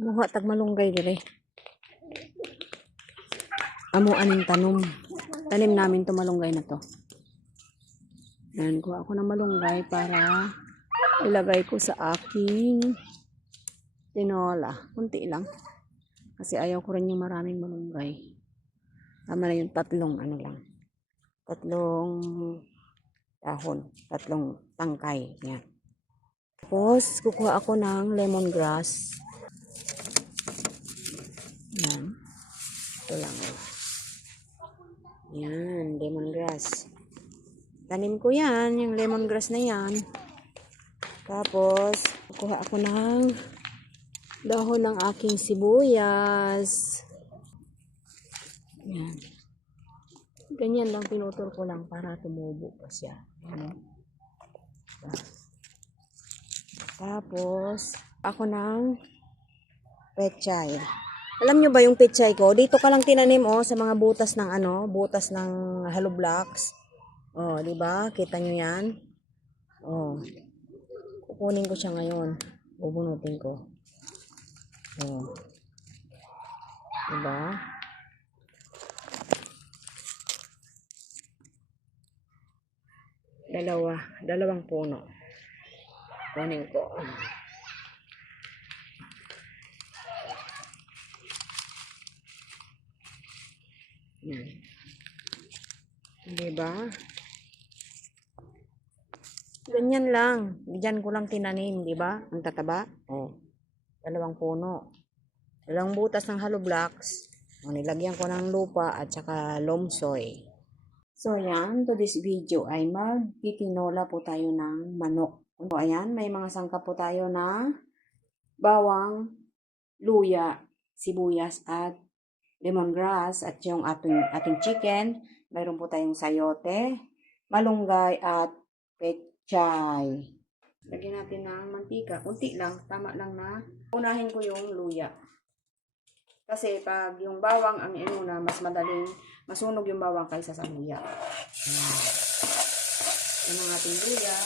Muha tag malunggay dire. Amo aning tanom. Tanim namin to malunggay na to. Yan, kuha ako ng malunggay para ilagay ko sa aking tinola. Kunti lang. Kasi ayaw ko rin yung maraming malunggay. Tama na yung tatlong ano lang. Tatlong dahon. Tatlong tangkay. Yan. Tapos, kukuha ako ng lemongrass. Yan. Ito lang. Yan, lemongrass. Tanim ko yan, yung lemongrass na yan. Tapos, kukuha ako ng dahon ng aking sibuyas. Yan. Ganyan lang, pinutol ko lang para tumubo pa siya. Yan. Tapos, ako ng pechay. Alam nyo ba yung pechay ko? Dito ka lang tinanim sa mga butas ng butas ng hollow blocks. Oh, di ba? Kita nyo yan? Oh. Kukunin ko siya ngayon. Bubunutin ko. Oh. Di ba? Dalawang puno. Kunin ko. Yan. Diba? Ganyan lang. Diyan ko lang tinanim, diba? Ang tataba. Oh. Dalawang puno. Dalawang butas ng hollow blocks. Nilagyan ko ng lupa at saka lomsoy. So, ayan. To this video ay magtitinola po tayo ng manok. So, ayan. May mga sangkap po tayo na bawang, luya, sibuyas at lemongrass at yung ating chicken. Mayroon po tayong sayote, malunggay at pechay. Lagyan natin ng mantika. Kunti lang. Tama lang na. Unahin ko yung luya. Kasi pag yung bawang ang inuna, mas madaling masunog yung bawang kaysa sa luya. Yan ang ating luya.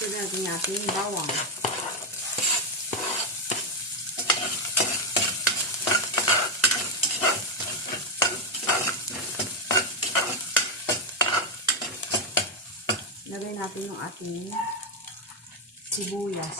Ito natin yung ating bawang. Lagay natin yung ating sibuyas.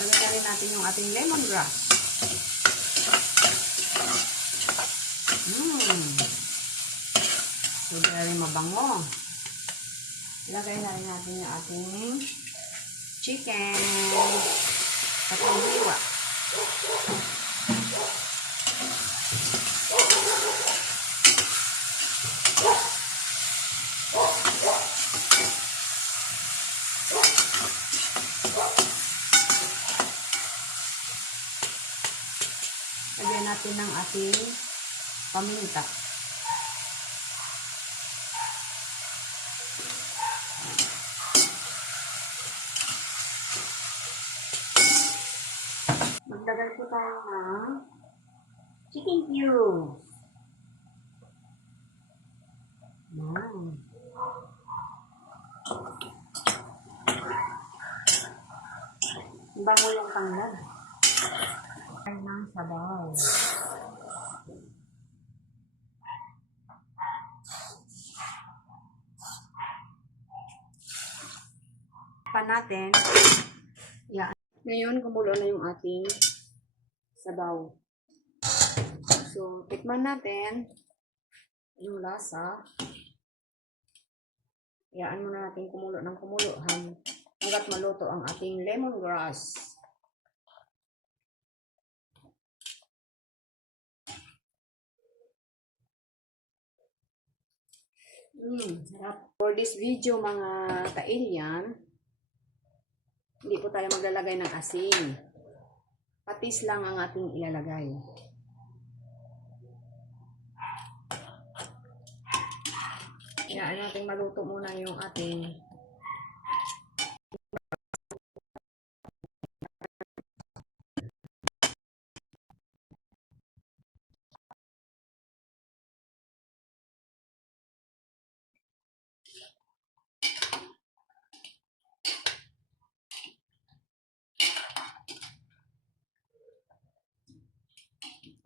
Lagay na rin natin yung ating lemongrass. So, very mabango. Lagay na rin natin yung ating chicken at ang hiwa. Lagyan natin ng ating paminta. Maglagay po tayo ng chicken cubes. Bango yung tanglad. Ay ng sabaw. Pa natin. Yan. Ngayon, kumulo na yung ating sabaw. So, tikman natin yung lasa. Hayaan muna natin kumulo ng kumulo hanggat maluto ang ating lemongrass. Sarap. For this video mga ka-alien, hindi po tayo maglalagay ng asin. Patis lang ang ating ilalagay. Kaya natin maluto muna yung ating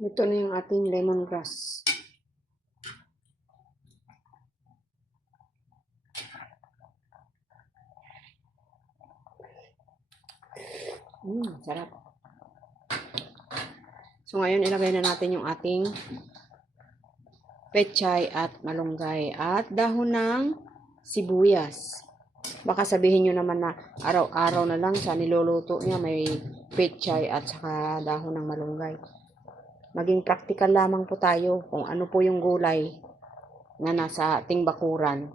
ito na yung ating lemongrass. Sarap. So ngayon ilagay na natin yung ating pechay at malunggay at dahon ng sibuyas. Baka sabihin nyo naman na araw-araw na lang sa niluluto niya may pechay at saka dahon ng malunggay. Maging practical lamang po tayo kung ano po yung gulay na nasa ating bakuran.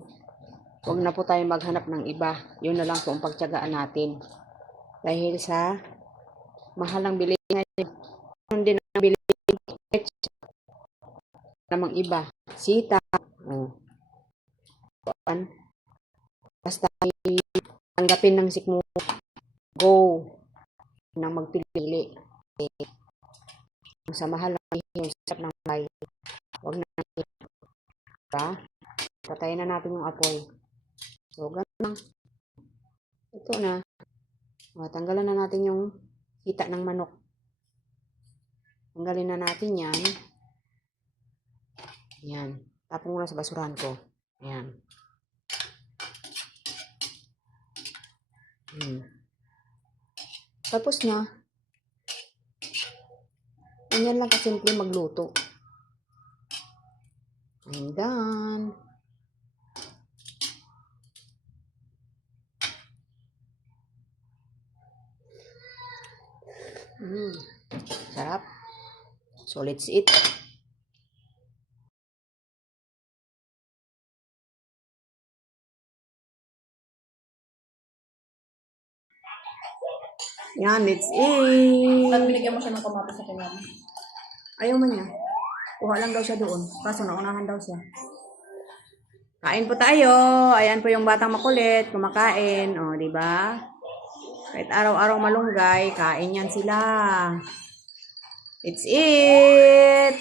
Huwag na po tayo maghanap ng iba. Yun na lang po ang pagtiyagaan natin. Dahil sa mahal ang bilihin ngayon. Hindi na bilihin namang iba. Sita. Basta tanggapin ng sikmo. Go. Nang magpili. Sa mahal ng hirap ng may. Huwag na natin. Diba? Patayin na natin yung apoy. So, ganun. Ito na. Tanggalan na natin yung hita ng manok. Tanggalin na natin yan. Yan. Tapong muna sa basurahan ko. Ayan. Tapos na. Ganyan lang kasimple magluto. I'm done. Sarap. So, let's eat. Yan, let's eat. At binigyan mo siya ng kamatis sa kanya. Ayaw mo niya. Kuha lang daw siya doon. Kaso naunahan daw siya. Kain po tayo. Ayan po yung batang makulit. Kumakain. O, di ba? Kahit araw-araw malunggay, kain yan sila. Let's eat.